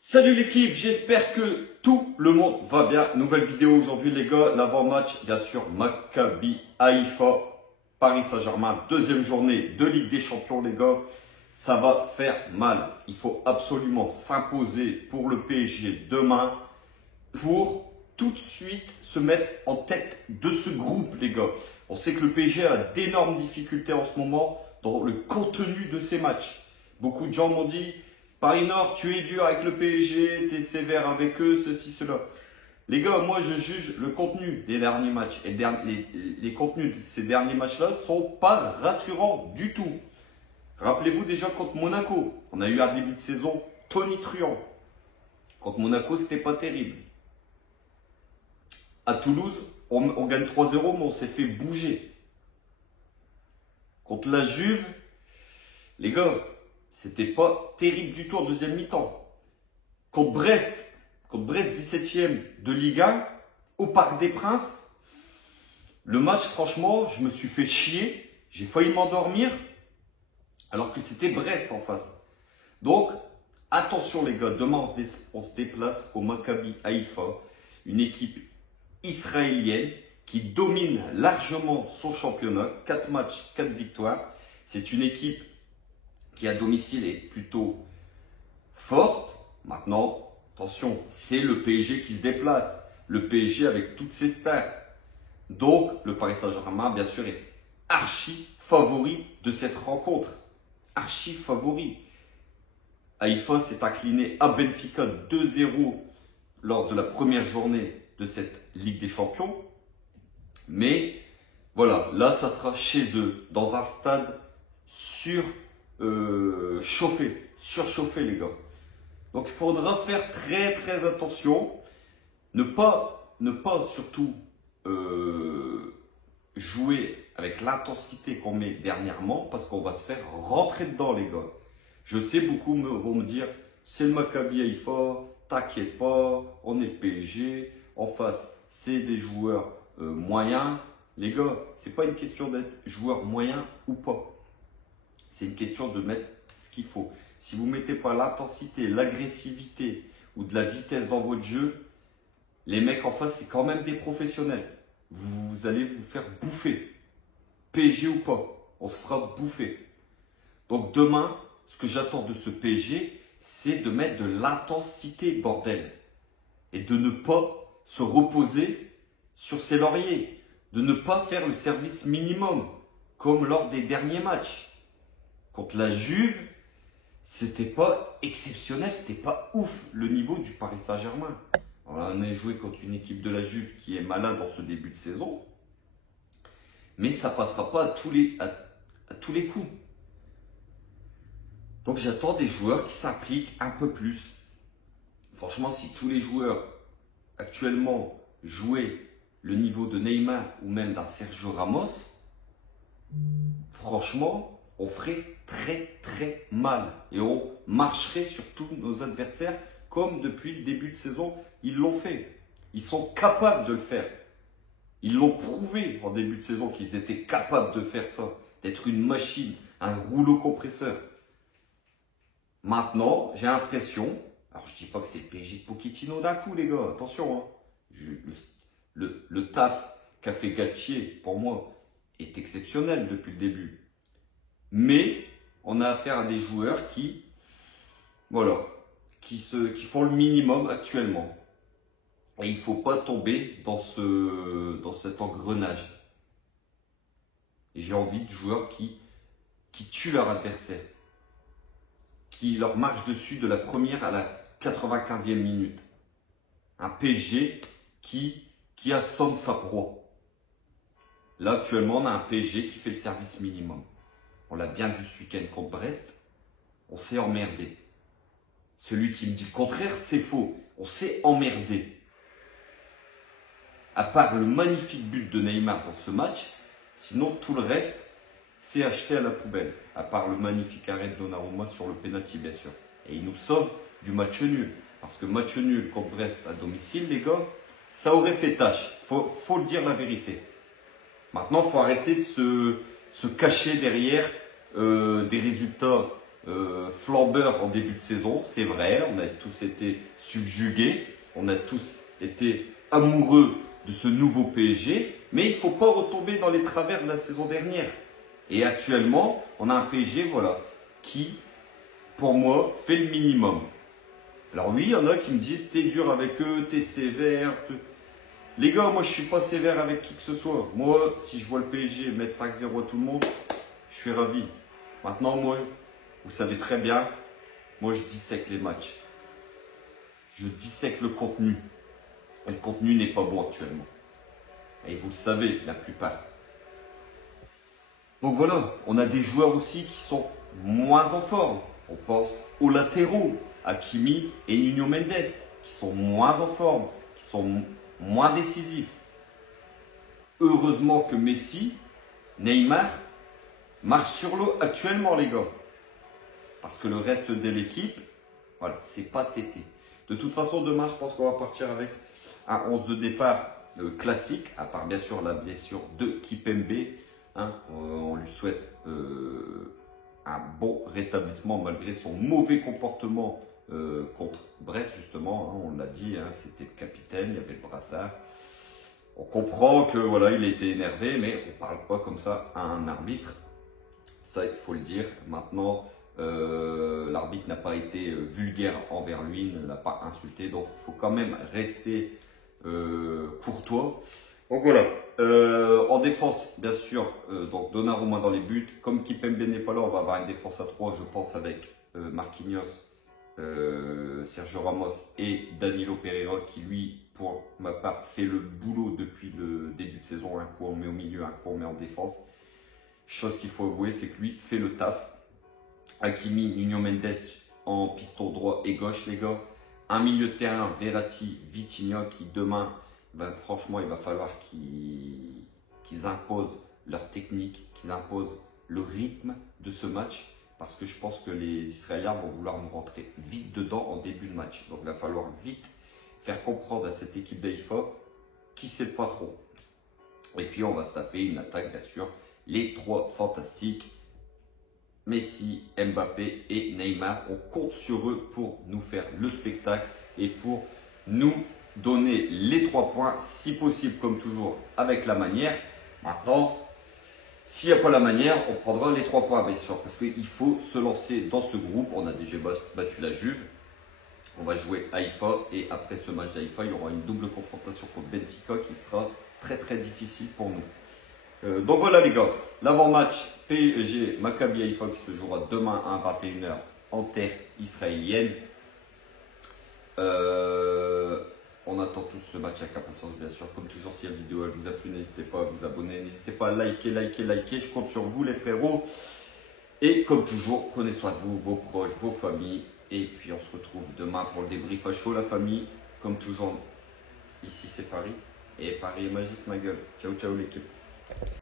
Salut l'équipe, j'espère que tout le monde va bien. Nouvelle vidéo aujourd'hui les gars, l'avant-match bien sûr Maccabi Haïfa, Paris Saint-Germain, deuxième journée de Ligue des Champions les gars. Ça va faire mal, il faut absolument s'imposer pour le PSG demain pour tout de suite se mettre en tête de ce groupe les gars. On sait que le PSG a d'énormes difficultés en ce moment dans le contenu de ses matchs. Beaucoup de gens m'ont dit Paris Nord, tu es dur avec le PSG, tu es sévère avec eux, ceci, cela. Les gars, moi je juge le contenu des derniers matchs. Et les contenus de ces derniers matchs-là sont pas rassurants du tout. Rappelez-vous déjà contre Monaco, on a eu un début de saison tonitruant. Contre Monaco, c'était pas terrible. À Toulouse, on gagne 3-0, mais on s'est fait bouger. Contre la Juve, les gars, c'était pas terrible du tout en deuxième mi-temps. Contre Brest 17e de Ligue 1, au Parc des Princes, le match, franchement, je me suis fait chier. J'ai failli m'endormir, alors que c'était Brest en face. Donc, attention les gars, demain on se déplace au Maccabi Haïfa, une équipe israélienne qui domine largement son championnat, 4 matchs, 4 victoires. C'est une équipe qui à domicile est plutôt forte. Maintenant, attention, c'est le PSG qui se déplace. Le PSG avec toutes ses stars. Donc, le Paris Saint-Germain, bien sûr, est archi favori de cette rencontre. Archi favori. Haïfa s'est incliné à Benfica 2-0 lors de la première journée de cette Ligue des Champions. Mais voilà, là, ça sera chez eux, dans un stade surchauffé les gars. Donc il faudra faire très attention, ne pas surtout jouer avec l'intensité qu'on met dernièrement parce qu'on va se faire rentrer dedans les gars. Je sais beaucoup vont me dire c'est le Maccabi Haïfa, t'inquiète pas, on est le PSG, en face c'est des joueurs moyens. Les gars, c'est pas une question d'être joueur moyen ou pas. C'est une question de mettre ce qu'il faut. Si vous ne mettez pas l'intensité, l'agressivité ou de la vitesse dans votre jeu, les mecs en face, c'est quand même des professionnels. Vous allez vous faire bouffer. PSG ou pas, on se fera bouffer. Donc demain, ce que j'attends de ce PSG, c'est de mettre de l'intensité, bordel. Et de ne pas se reposer sur ses lauriers. De ne pas faire le service minimum, comme lors des derniers matchs. Contre la Juve, c'était pas exceptionnel, c'était pas ouf le niveau du Paris Saint-Germain. On a joué contre une équipe de la Juve qui est malade dans ce début de saison. Mais ça passera pas à tous les coups. Donc j'attends des joueurs qui s'impliquent un peu plus. Franchement, si tous les joueurs actuellement jouaient le niveau de Neymar ou même d'un Sergio Ramos, franchement, on ferait très mal. Et on marcherait sur tous nos adversaires comme depuis le début de saison, ils l'ont fait. Ils sont capables de le faire. Ils l'ont prouvé en début de saison qu'ils étaient capables de faire ça. D'être une machine, un rouleau compresseur. Maintenant, j'ai l'impression, alors je dis pas que c'est le PSG de Pochettino d'un coup les gars, attention. Hein. Le taf qu'a fait Galtier, pour moi, est exceptionnel depuis le début. Mais on a affaire à des joueurs qui font le minimum actuellement. Et il ne faut pas tomber dans cet engrenage. Et j'ai envie de joueurs qui tuent leur adversaire, qui leur marchent dessus de la première à la 95e minute. Un PSG qui assomme sa proie. Là, actuellement, on a un PSG qui fait le service minimum. On l'a bien vu ce week-end contre Brest. On s'est emmerdé. Celui qui me dit le contraire, c'est faux. On s'est emmerdé. À part le magnifique but de Neymar dans ce match, sinon tout le reste, c'est acheté à la poubelle. À part le magnifique arrêt de Donnarumma sur le penalty, bien sûr. Et il nous sauve du match nul. Parce que match nul contre Brest à domicile, les gars, ça aurait fait tâche. Faut le dire la vérité. Maintenant, il faut arrêter de se cacher derrière des résultats flambeur en début de saison, c'est vrai, on a tous été subjugués, on a tous été amoureux de ce nouveau PSG, mais il ne faut pas retomber dans les travers de la saison dernière. Et actuellement, on a un PSG voilà, qui, pour moi, fait le minimum. Alors oui, il y en a qui me disent, t'es dur avec eux, t'es sévère. Les gars, moi je suis pas sévère avec qui que ce soit. Moi, si je vois le PSG mettre 5-0 à tout le monde, je suis ravi. Maintenant, moi, vous savez très bien, moi je dissèque les matchs. Je dissèque le contenu. Et le contenu n'est pas bon actuellement. Et vous le savez, la plupart. Donc voilà, on a des joueurs aussi qui sont moins en forme. On pense aux latéraux, Hakimi et Nuno Mendes, qui sont moins en forme, qui sont moins décisifs. Heureusement que Messi, Neymar marchent sur l'eau actuellement, les gars. Parce que le reste de l'équipe, voilà, c'est pas tété. De toute façon, demain, je pense qu'on va partir avec un 11 de départ classique, à part bien sûr la blessure de Kipembe. Hein, on lui souhaite un bon rétablissement malgré son mauvais comportement contre Brest, justement. Hein, on l'a dit, hein, c'était le capitaine, il y avait le brassard. On comprend que voilà, il était énervé, mais on ne parle pas comme ça à un arbitre. Ça, il faut le dire. Maintenant, l'arbitre n'a pas été vulgaire envers lui, ne l'a pas insulté. Donc, il faut quand même rester courtois. Donc voilà. En défense, bien sûr, donc Donnarumma dans les buts. Comme Kipembe n'est pas là, on va avoir une défense à 3, je pense, avec Marquinhos, Sergio Ramos et Danilo Pereira qui, lui, pour ma part, fait le boulot depuis le début de saison. Un coup on met au milieu, un coup on met en défense. Chose qu'il faut avouer, c'est que lui fait le taf. Hakimi, Nuno Mendes en piston droit et gauche, les gars. Un milieu de terrain, Verratti, Vitinha, qui demain, ben, franchement, il va falloir qu'ils imposent leur technique, qu'ils imposent le rythme de ce match. Parce que je pense que les Israéliens vont vouloir nous rentrer vite dedans en début de match. Donc il va falloir vite faire comprendre à cette équipe d'Haïfa qui ne sait pas trop. Et puis on va se taper une attaque, bien sûr. Les trois fantastiques, Messi, Mbappé et Neymar. On compte sur eux pour nous faire le spectacle et pour nous donner les 3 points, si possible, comme toujours, avec la manière. Maintenant, s'il n'y a pas la manière, on prendra les 3 points, bien sûr, parce qu'il faut se lancer dans ce groupe. On a déjà battu la Juve. On va jouer Haïfa et après ce match d'Haïfa, il y aura une double confrontation contre Benfica qui sera très très difficile pour nous. Donc voilà les gars, l'avant-match PSG Maccabi Haïfa qui se jouera demain à 21 h en terre israélienne. On attend tous ce match avec impatience, bien sûr. Comme toujours, si la vidéo elle vous a plu, n'hésitez pas à vous abonner. N'hésitez pas à liker. Je compte sur vous, les frérots. Et comme toujours, prenez soin de vous, vos proches, vos familles. Et puis, on se retrouve demain pour le débrief à chaud, la famille. Comme toujours, ici, c'est Paris. Et Paris est magique, ma gueule. Ciao, ciao, l'équipe.